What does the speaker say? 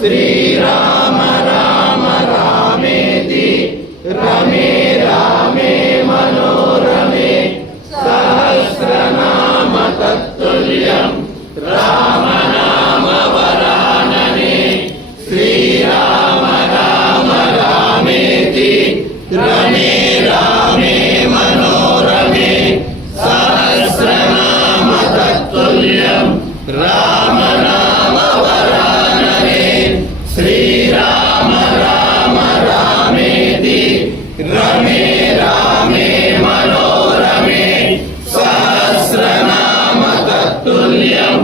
శ్రీరామ రామ రామేతి రమే రామే మనోరమే సహస్రనామ తత్తుల్యం రామ నామ వరాననే శ్రీరామ రామ రామేతి రమే రామే మనోరమే సహస్రనామ తత్తుల్యం రామ నామ వరాననే శ్రీరామ రామ రామేతి రమే రామే మనోరమే సహస్రనామ తత్తుల్యం